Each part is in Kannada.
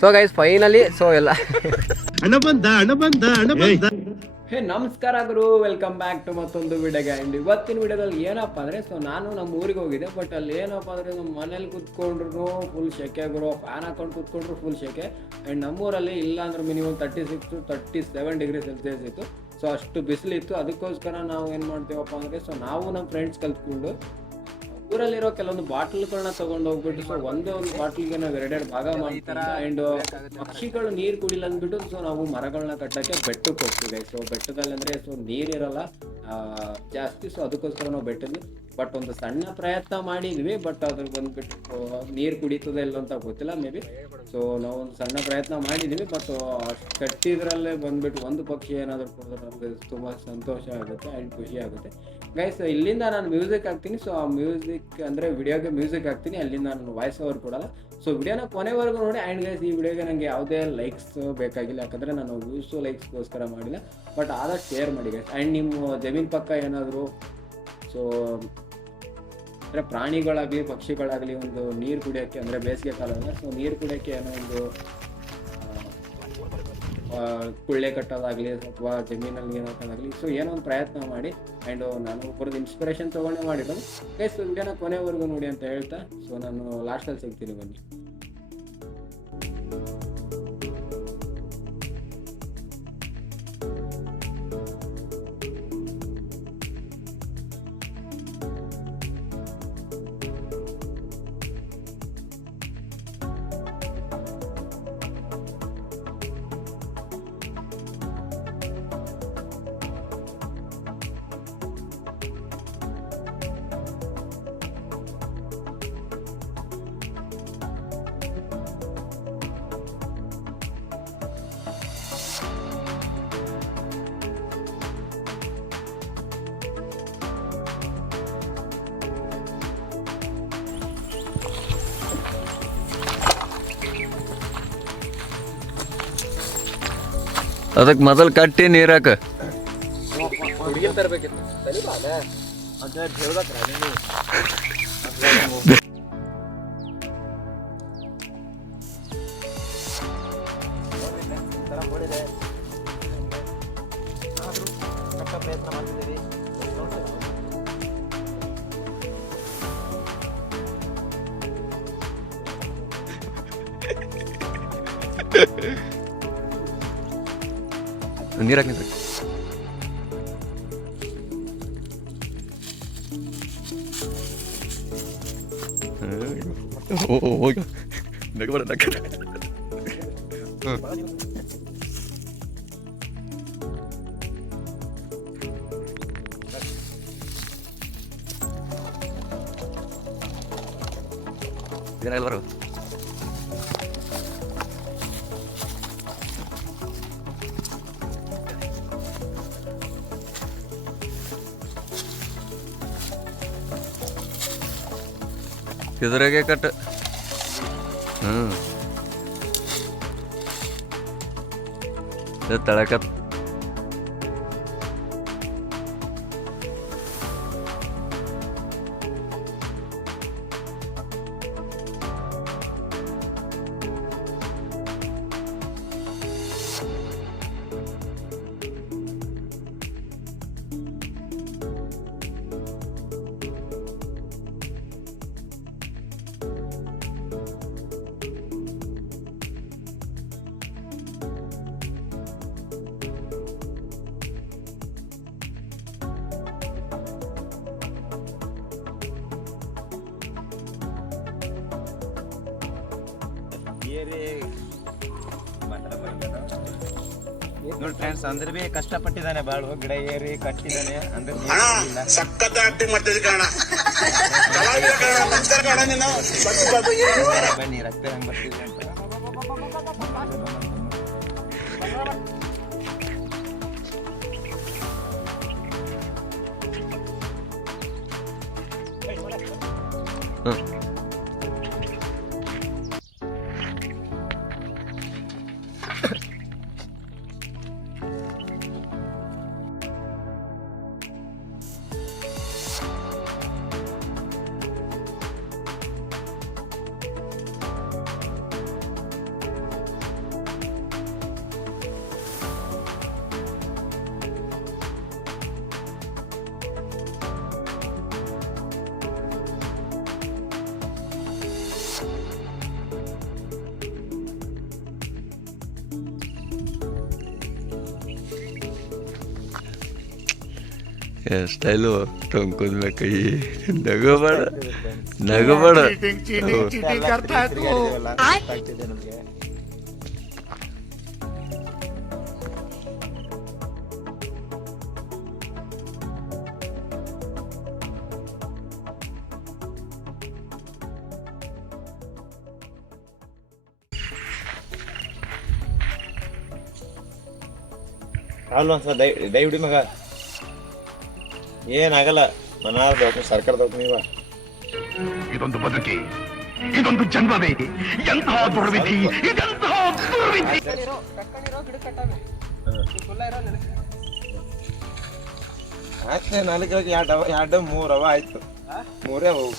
ಸೊ ಗೈಸ್ ಫೈನಲಿ ಸೊ ಎಲ್ಲ ಹಣ ಬಂದ ಹೇ ನಮಸ್ಕಾರ ಗುರು, ವೆಲ್ಕಮ್ ಬ್ಯಾಕ್ ಟು ಮತ್ತೊಂದು ವಿಡಿಯೋಗೆ. ಆ್ಯಂಡ್ ಇವತ್ತಿನ ವಿಡಿಯೋದಲ್ಲಿ ಏನಪ್ಪ ಅಂದರೆ ನಾನು ನಮ್ಮ ಊರಿಗೆ ಹೋಗಿದ್ದೆ. ಬಟ್ ಅಲ್ಲಿ ಏನಪ್ಪ ಅಂದರೆ ನಮ್ಮ ಮನೇಲಿ ಕೂತ್ಕೊಂಡ್ರು ಫುಲ್ ಶೆಕೆ ಗುರು, ಫ್ಯಾನ್ ಹಾಕೊಂಡು ಕೂತ್ಕೊಂಡ್ರು ಫುಲ್ ಶೆಕೆ. ಆ್ಯಂಡ್ ನಮ್ಮೂರಲ್ಲಿ ಇಲ್ಲ ಅಂದ್ರೆ ಮಿನಿಮಮ್ 36 to 37 ಡಿಗ್ರಿ ಸೆಲ್ಸಿಯಸ್ ಇತ್ತು. ಸೊ ಅಷ್ಟು ಬಿಸಿಲಿತ್ತು. ಅದಕ್ಕೋಸ್ಕರ ನಾವು ಏನು ಮಾಡ್ತೀವಪ್ಪ ಅಂದರೆ ನಾವು ನಮ್ಮ ಫ್ರೆಂಡ್ಸ್ ಕಲ್ತ್ಕೊಂಡು ಊರಲ್ಲಿರೋ ಕೆಲವೊಂದು ಬಾಟ್ಲ್ಗಳನ್ನ ತಗೊಂಡು ಹೋಗ್ಬಿಟ್ಟು ಸೊ ಒಂದೇ ಒಂದು ಬಾಟ್ಲಿಗೆ ನಾವು ಎರಡೆರಡು ಭಾಗ ಮಾಡ್ತೀವಿ. ಆ್ಯಂಡ್ ಪಕ್ಷಿಗಳು ನೀರು ಕುಡಿಲ್ಲ ಅಂದ್ಬಿಟ್ಟು ಸೊ ನಾವು ಮರಗಳನ್ನ ಕಟ್ಟಕ್ಕೆ ಬೆಟ್ಟಕ್ಕೆ ಹೋಗ್ತೀವಿ. ಸೊ ಬೆಟ್ಟದಲ್ಲಿ ಅಂದರೆ ಸೊ ನೀರಿರಲ್ಲ ಜಾಸ್ತಿ. ಸೊ ಅದಕ್ಕೋಸ್ಕರ ನಾವು ಬೆಟ್ಟದ್ವಿ. ಬಟ್ ಒಂದು ಸಣ್ಣ ಪ್ರಯತ್ನ ಮಾಡಿದ್ವಿ. ಬಟ್ ಅದ್ರ ಬಂದ್ಬಿಟ್ಟು ನೀರು ಕುಡಿತದೆ ಇಲ್ಲ ಅಂತ ಗೊತ್ತಿಲ್ಲ, ಮೇ ಬಿ. ಸೊ ನಾವು ಒಂದು ಸಣ್ಣ ಪ್ರಯತ್ನ ಮಾಡಿದ್ವಿ. ಬಟ್ ಅಷ್ಟು ಕಟ್ಟಿದ್ರಲ್ಲೇ ಬಂದ್ಬಿಟ್ಟು ಒಂದು ಪಕ್ಷಿ ಏನಾದರೂ ಕೊಡಿದ್ರೆ ನಮಗೆ ತುಂಬ ಸಂತೋಷ ಆಗುತ್ತೆ ಆ್ಯಂಡ್ ಖುಷಿ ಆಗುತ್ತೆ ಗೈಸ್. ಇಲ್ಲಿಂದ ನಾನು ಮ್ಯೂಸಿಕ್ ಹಾಕ್ತೀನಿ. ಸೊ ಆ ಮ್ಯೂಸಿಕ್ ಅಂದರೆ ವಿಡಿಯೋಗೆ ಮ್ಯೂಸಿಕ್ ಹಾಕ್ತೀನಿ, ಅಲ್ಲಿಂದ ನಾನು ವಾಯ್ಸ್ ಓವರ್ ಕೊಡಲ್ಲ. ಸೊ ವಿಡಿಯೋನ ಕೊನೆವರೆಗೂ ನೋಡಿ. ಆ್ಯಂಡ್ ಗೈಸ್ ಈ ವಿಡಿಯೋಗೆ ನನಗೆ ಯಾವುದೇ ಲೈಕ್ಸ್ ಬೇಕಾಗಿಲ್ಲ, ಯಾಕಂದರೆ ನಾನು ವ್ಯೂಸು ಲೈಕ್ಸ್ಗೋಸ್ಕರ ಮಾಡಿಲ್ಲ. ಬಟ್ ಆದಷ್ಟು ಶೇರ್ ಮಾಡಿ ಗೈಸ್. ಆ್ಯಂಡ್ ನಿಮ್ಮ ಜಮೀನು ಪಕ್ಕ ಏನಾದರೂ ಸೊ ಅಂದರೆ ಪ್ರಾಣಿಗಳಾಗಲಿ ಪಕ್ಷಿಗಳಾಗಲಿ ಒಂದು ನೀರು ಕುಡಿಯೋಕ್ಕೆ, ಅಂದರೆ ಬೇಸಿಗೆ ಕಾಲದಲ್ಲಿ ಸೊ ನೀರು ಕುಡಿಯೋಕ್ಕೆ ಏನೋ ಒಂದು ಕುಳ್ಳೆ ಕಟ್ಟೋದಾಗಲಿ ಅಥವಾ ಜಮೀನಲ್ಲಿ ಏನು ಹಾಕೋದಾಗಲಿ ಸೊ ಏನೋ ಒಂದು ಪ್ರಯತ್ನ ಮಾಡಿ. ಆ್ಯಂಡ್ ನಾನು ಒಬ್ಬರದ್ದು ಇನ್ಸ್ಪಿರೇಷನ್ ತೊಗೊಂಡೇ ಮಾಡಿರೋದು ಗೈಸ್. ವಿಡಿಯೋನ ಕೊನೆವರೆಗೂ ನೋಡಿ ಅಂತ ಹೇಳ್ತಾ ಸೊ ನಾನು ಲಾಸ್ಟಲ್ಲಿ ಸಿಗ್ತೀನಿ, ಬನ್ನಿ. ಅದಕ್ಕೆ ಮೊದಲು ಕಟ್ಟಿ ನೀರಾಕ ತರಬೇಕಿತ್ತು ಪ್ರಯತ್ನ ಮಾಡ್ತಿದ್ದೀರಿ. ನೀರಾಕ ಹೋಗ ನಗಬರ ನಗ ಏನಾಗಲ್ವರು ಇದ್ರಾಗೆ ಕಟ್ ತಳಕ ನೋಡಿ ಫ್ರೆಂಡ್ಸ್, ಅಂದ್ರೆ ಬಿ ಕಷ್ಟಪಟ್ಟಿದ್ದಾನೆ ಬಾಳು, ಗಿಡ ಏರಿ ಕಟ್ಟಿದ್ದಾನೆ ಅಂದ್ರೆ ಸಖತ್ ಆಕ್ಟಿಂಗ್ ಮಾಡ್ತಿದ್ದೆ ಕಾರಣ ಬನ್ನಿ ರಕ್ತ ಹೆಂಗ್ ಬರ್ತಿದೆ ಅಂತ. ಸ್ಟೈಲು ಟೊಂಕದ ಕೈ ನಗಬೇಡ ನಗಬೇಡ. ಆಗ್ತಿದೆ ನಮ್ಗೆ. ಅಲ್ಲ ಒಂದ್ಸಲ ದೈ ಹಿಡಿ ಮಗ, ಏನಾಗಲ್ಲ. ಮನಾರ್ ದೌಕ ಸರ್ಕಾರ ದೌಕ ನೀವ. ಇದೊಂದು ಬದುಕಿ, ಇದೊಂದು ಜನ್ಮವೇ, ಎಂತಹ ದುರ್ವಿಧಿ, ಇದೆಂತಹ ದುರ್ವಿಧಿ. ಆಯ್ತು ನಾಲ್ಕು ಎರಡು ಮೂರವ ಆಯ್ತು, ಮೂರೇ ಅವು.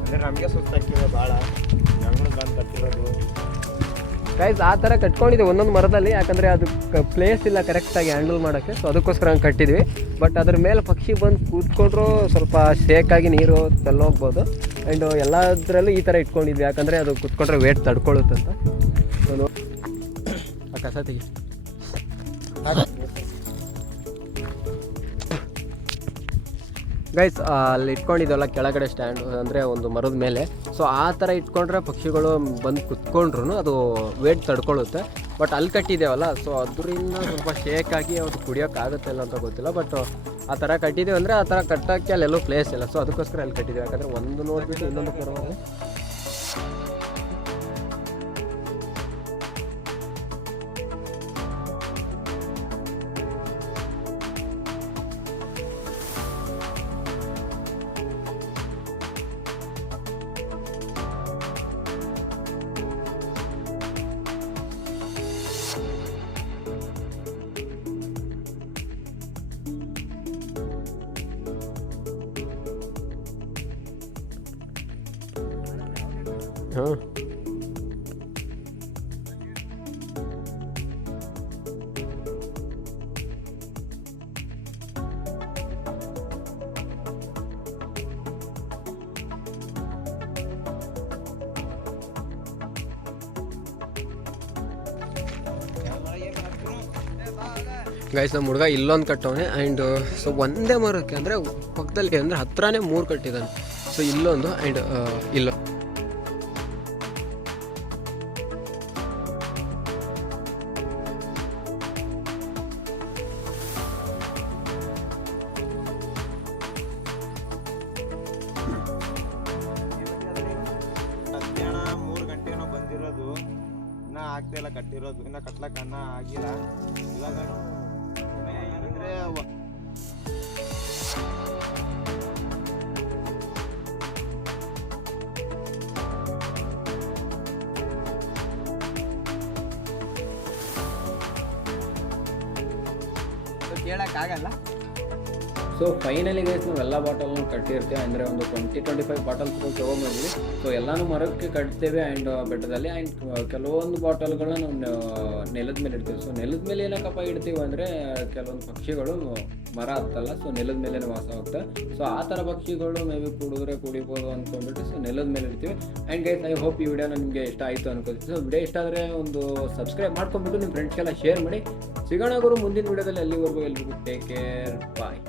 ಅಂದ್ರೆ ನಮಗೆ ಸುತ್ತಾಗ್ತಿದೆ ಭಾಳ, ನಮ್ಮನ್ನು ಬಂದು ಕಟ್ಟಿರೋದು. ಗೈಸ್ ಆ ಥರ ಕಟ್ಕೊಂಡಿದ್ದೆ ಒಂದೊಂದು ಮರದಲ್ಲಿ, ಯಾಕಂದರೆ ಅದು ಪ್ಲೇಸ್ ಇಲ್ಲ ಕರೆಕ್ಟಾಗಿ ಹ್ಯಾಂಡಲ್ ಮಾಡೋಕ್ಕೆ. ಸೊ ಅದಕ್ಕೋಸ್ಕರ ಹಂಗೆ ಕಟ್ಟಿದ್ವಿ. ಬಟ್ ಅದ್ರ ಮೇಲೆ ಪಕ್ಷಿ ಬಂದು ಕೂತ್ಕೊಂಡ್ರು ಸ್ವಲ್ಪ ಸೇಕಾಗಿ ನೀರು ಹೋಗ್ಬೋದು. ಆ್ಯಂಡ್ ಎಲ್ಲದರಲ್ಲೂ ಈ ಥರ ಇಟ್ಕೊಂಡಿದ್ವಿ, ಯಾಕಂದರೆ ಅದು ಕೂತ್ಕೊಂಡ್ರೆ ವೇಟ್ ತಡ್ಕೊಳ್ಳುತ್ತಂತ. ಸೊ ಆ ಕಸ ತೆಗಿ. ಗೈಸ್ ಅಲ್ಲಿ ಇಟ್ಕೊಂಡಿದ್ದಲ್ಲ ಕೆಳಗಡೆ ಸ್ಟ್ಯಾಂಡ್, ಅಂದರೆ ಒಂದು ಮರದ ಮೇಲೆ. ಸೊ ಆ ಥರ ಇಟ್ಕೊಂಡ್ರೆ ಪಕ್ಷಿಗಳು ಬಂದು ಕುತ್ಕೊಂಡ್ರು ಅದು ವೇಟ್ ತಡ್ಕೊಳ್ಳುತ್ತೆ. ಬಟ್ ಅಲ್ಲಿ ಕಟ್ಟಿದ್ದೇವಲ್ಲ, ಸೊ ಅದರಿಂದ ಸ್ವಲ್ಪ ಶೇಕಾಗಿ ಅದು ಕುಡಿಯೋಕ್ಕಾಗುತ್ತೆ ಇಲ್ಲ ಅಂತ ಗೊತ್ತಿಲ್ಲ. ಬಟ್ ಆ ಥರ ಕಟ್ಟಿದ್ದೀವಿ ಅಂದರೆ ಆ ಥರ ಕಟ್ಟೋಕ್ಕೆ ಅಲ್ಲೆಲ್ಲೂ ಪ್ಲೇಸ್ ಇಲ್ಲ. ಸೊ ಅದಕ್ಕೋಸ್ಕರ ಅಲ್ಲಿ ಕಟ್ಟಿದ್ದೀವಿ, ಯಾಕಂದರೆ ಒಂದು ನೋಡಿಬಿಟ್ಟು ಇನ್ನೊಂದು ಬರೋದು. ಹಾಂ ಗೈಸ್ ನಮ್ಮ ಹುಡುಗ ಇಲ್ಲೊಂದು ಕಟ್ಟವನೆ. ಆ್ಯಂಡ್ ಸೊ ಒಂದೇ ಮರಕ್ಕೆ ಅಂದರೆ ಪಕ್ಕದಲ್ಲಿ ಅಂದರೆ ಹತ್ರನೇ 3 ಕಟ್ಟಿದ್ದಾನೆ. ಸೊ ಇಲ್ಲೊಂದು ಆ್ಯಂಡ್ ಇಲ್ಲೊಂದು. ಮಧ್ಯಾಹ್ನ 3 ಗಂಟೆನೋ ಬಂದಿರೋದು, ಇನ್ನೂ ಆಗ್ತಿಲ್ಲ ಕಟ್ಟಿರೋದು, ಇನ್ನೂ ಕಟ್ಲಕ್ಕ ಅನ್ನ ಆಗಿಲ್ಲ. ಇವಾಗ ಅಂದರೆ ಕೇಳೋಕ್ಕಾಗಲ್ಲ. ಸೊ ಫೈನಲಿ ಗೈಸ್ ನಾವು ಎಲ್ಲ ಬಾಟಲ್ನ ಕಟ್ಟಿರ್ತೀವಿ, ಅಂದರೆ ಒಂದು 20-25 ಬಾಟಲ್ಸ್ ತೊಗೊಂಬಂದ್ವಿ. ಸೊ ಎಲ್ಲನೂ ಮರಕ್ಕೆ ಕಟ್ತೇವೆ ಆ್ಯಂಡ್ ಬೆಟ್ಟದಲ್ಲಿ. ಆ್ಯಂಡ್ ಕೆಲವೊಂದು ಬಾಟಲ್ಗಳನ್ನ ನಾವು ನೆಲದ ಮೇಲೆ ಇಡ್ತೀವಿ. ಸೊ ನೆಲದ ಮೇಲೆ ಏನಕ್ಕಪ್ಪ ಇಡ್ತೀವಿ ಅಂದರೆ ಕೆಲವೊಂದು ಪಕ್ಷಿಗಳು ಮರ ಹತ್ತಲ್ಲ, ಸೊ ನೆಲದ ಮೇಲೆ ವಾಸ ಹೋಗ್ತವೆ. ಸೊ ಆ ಥರ ಪಕ್ಷಿಗಳು ಮೇ ಬಿ ಕುಡಿಬೋದು ಅಂದ್ಕೊಂಡ್ಬಿಟ್ಟು ಸೊ ನೆಲದ ಮೇಲೆ ಇಡ್ತೀವಿ. ಆ್ಯಂಡ್ ಗೈಸ್ ಐ ಹೋಪ್ ಈ ವಿಡಿಯೋ ನಿಮಗೆ ಇಷ್ಟ ಆಯಿತು ಅನ್ಕೋತೀವಿ. ಸೊ ವಿಡಿಯೋ ಇಷ್ಟ ಆದರೆ ಒಂದು ಸಬ್ಸ್ಕ್ರೈಬ್ ಮಾಡ್ಕೊಂಡ್ಬಿಟ್ಟು ನಿಮ್ಮ ಫ್ರೆಂಡ್ಸ್ಗೆಲ್ಲ ಶೇರ್ ಮಾಡಿ. ಸಿಗೋಣ ಗುರು ಮುಂದಿನ ವಿಡಿಯೋದಲ್ಲಿ. ಅಲ್ಲಿವರೆಗೂ ಎಲ್ರಿಗೂ ಟೇಕ್ ಕೇರ್, ಬಾಯ್.